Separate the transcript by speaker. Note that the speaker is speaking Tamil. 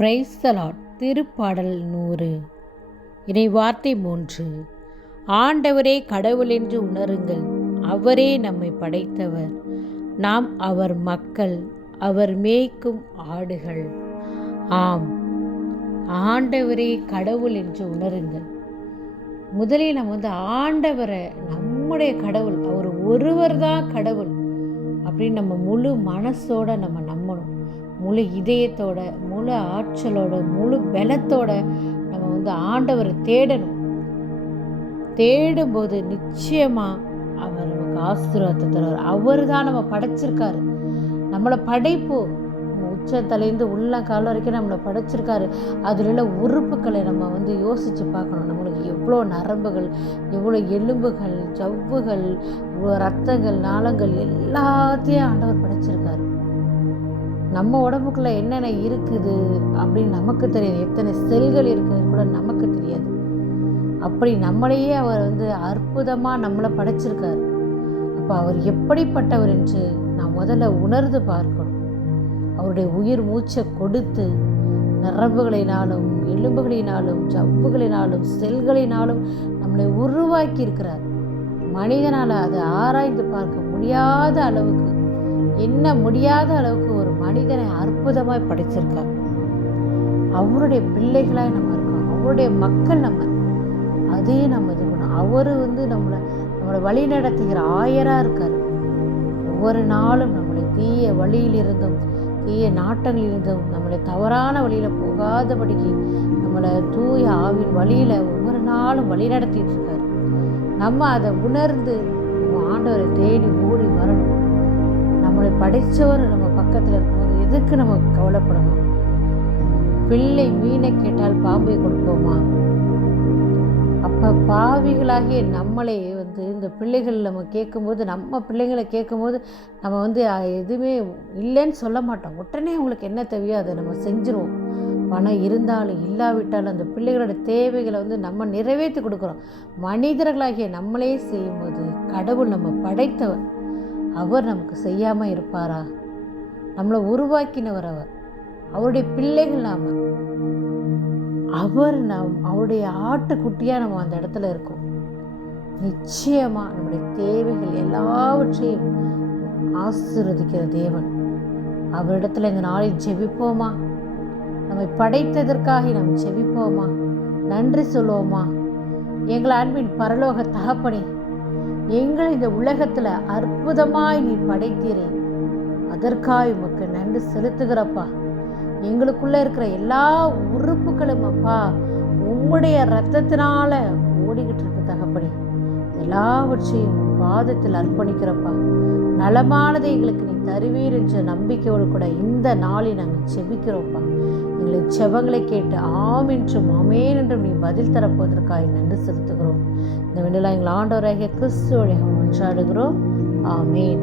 Speaker 1: பிரைஸ்தலாட் திருப்பாடல் நூறு. இறை வார்த்தை மூன்று. ஆண்டவரே கடவுள் என்று உணருங்கள். அவரே நம்மை படைத்தவர். நாம் அவர் மக்கள் அவர் மேய்க்கும் ஆடுகள். ஆம். ஆண்டவரே கடவுள் என்று உணருங்கள். முதலில் நம்ம வந்து ஆண்டவரை நம்முடைய கடவுள் அவர் ஒருவர் தான் கடவுள் அப்படின்னு நம்ம முழு மனசோட நம்ம நம்பணும். முழு இதயத்தோட முழு ஆற்றலோட முழு பலத்தோட நம்ம வந்து ஆண்டவரை தேடணும். தேடும்போது நிச்சயமாக அவர் நமக்கு ஆசீர்வாதத்தை தருவார். அவர் தான் நம்ம படைச்சிருக்காரு. நம்மளை படைப்பு உச்சத்தலேருந்து உள்ள காலம் வரைக்கும் நம்மளை படைச்சிருக்காரு. அதில் உள்ள உறுப்புகளை நம்ம வந்து யோசித்து பார்க்கணும். நம்மளுக்கு எவ்வளோ நரம்புகள் எவ்வளோ எலும்புகள் ஜவ்வுகள் இவ்வளோ ரத்தங்கள் நாளங்கள் எல்லாத்தையும் ஆண்டவர் படைச்சிருக்காரு. நம்ம உடம்புக்குள்ள என்னென்ன இருக்குது அப்படின்னு நமக்கு தெரியாது. எத்தனை செல்கள் இருக்குதுன்னு கூட நமக்கு தெரியாது. அப்படி நம்மளையே அவர் வந்து அற்புதமாக நம்மளை படைச்சிருக்காரு. அப்போ அவர் எப்படிப்பட்டவர் என்று நான் முதல்ல உணர்ந்து பார்க்கணும். அவருடைய உயிர் மூச்சை கொடுத்து நரம்புகளினாலும் எலும்புகளினாலும் சப்புகளினாலும் செல்களினாலும் நம்மளை உருவாக்கி இருக்கிறார் மனிதனால் அதை ஆராய்ந்து பார்க்க முடியாத அளவுக்கு என்ன முடியாத அளவுக்கு மனிதனை அற்புதமாய் படைச்சிருக்கார் அவருடைய பிள்ளைகளாய் நம்ம இருக்கோம். அவருடைய மக்கள் நம்ம. அதையே நம்ம இது பண்ணோம் அவர் வந்து நம்மளை நம்மளை வழி நடத்துகிற ஆயராக இருக்கார். ஒவ்வொரு நாளும் நம்மளை தீய வழியிலிருந்தும் தீய நாட்டங்களிலிருந்தும் நம்மளை தவறான வழியில் போகாதபடிக்கு நம்மளை தூய ஆவின் வழியில் ஒவ்வொரு நாளும் வழி நடத்திட்டு இருக்கார் நம்ம அதை உணர்ந்து ஆண்டவரை தேடி ஓடி வரணும். நம்மளை படைத்தவர் நம்ம பக்கத்தில் இருக்கும்போது எதுக்கு நம்ம கவலைப்படணும்? பிள்ளை மீனை கேட்டால் பாம்பை கொடுப்போமா? அப்போ பாவிகளாகிய நம்மளே வந்து இந்த பிள்ளைகள் நம்ம கேட்கும்போது நம்ம பிள்ளைங்களை கேட்கும்போது நம்ம வந்து எதுவுமே இல்லைன்னு சொல்ல மாட்டோம். உடனே அவங்களுக்கு என்ன தேவையோ அதை நம்ம செஞ்சுருவோம். பணம் இருந்தாலும் இல்லாவிட்டாலும் அந்த பிள்ளைகளோட தேவைகளை வந்து நம்ம நிறைவேற்றி கொடுக்குறோம். மனிதர்களாகிய நம்மளே செய்யும்போது கடவுள் நம்ம படைத்தவர். அவர் நமக்கு செய்யாமல் இருப்பாரா? நம்மளை உருவாக்கினவர் அவர். அவருடைய பிள்ளைகள் நாம். அவர் நம் அவருடைய ஆட்டுக்குட்டியாக நம்ம அந்த இடத்துல இருக்கோம். நிச்சயமாக நம்முடைய தேவைகள் எல்லாவற்றையும் ஆசீர்வதிக்கிற தேவன். அவரிடத்துல இந்த நாளில் ஜெபிப்போமா? நம்மை படைத்ததற்காக நாம் ஜெபிப்போமா? நன்றி சொல்லுவோமா? எங்கள் அன்பின் பரலோக தகப்பனே எங்களை இந்த உலகத்தில் அற்புதமாய் நீ படைத்தீரே. அதற்காக உமக்கு நன்றி செலுத்துகிறப்பா. எங்களுக்குள்ள இருக்கிற எல்லா உறுப்புகளும் அப்பா உம்முடைய ரத்தத்தினால ஓடிக்கிட்டு இருக்கு தகப்படி எல்லாவற்றையும் பாதத்தில் அர்ப்பணிக்கிறப்பா. நலமானதை எங்களுக்கு நீ தருவீர் என்ற நம்பிக்கையோடு கூட இந்த நாளை நாங்கள் செபிக்கிறோம்ப்பா எங்களை செவங்களை கேட்டு ஆம் என்றும் அமேன் என்றும் நீ பதில் தரப்போவதற்காக நன்றி செலுத்துகிறோம். இந்த வெண்டிலாம் எங்கள் ஆண்டவராகிய கிறிஸ்துவோடைய ஒன்றாடுகிறோம் ஆமேன்.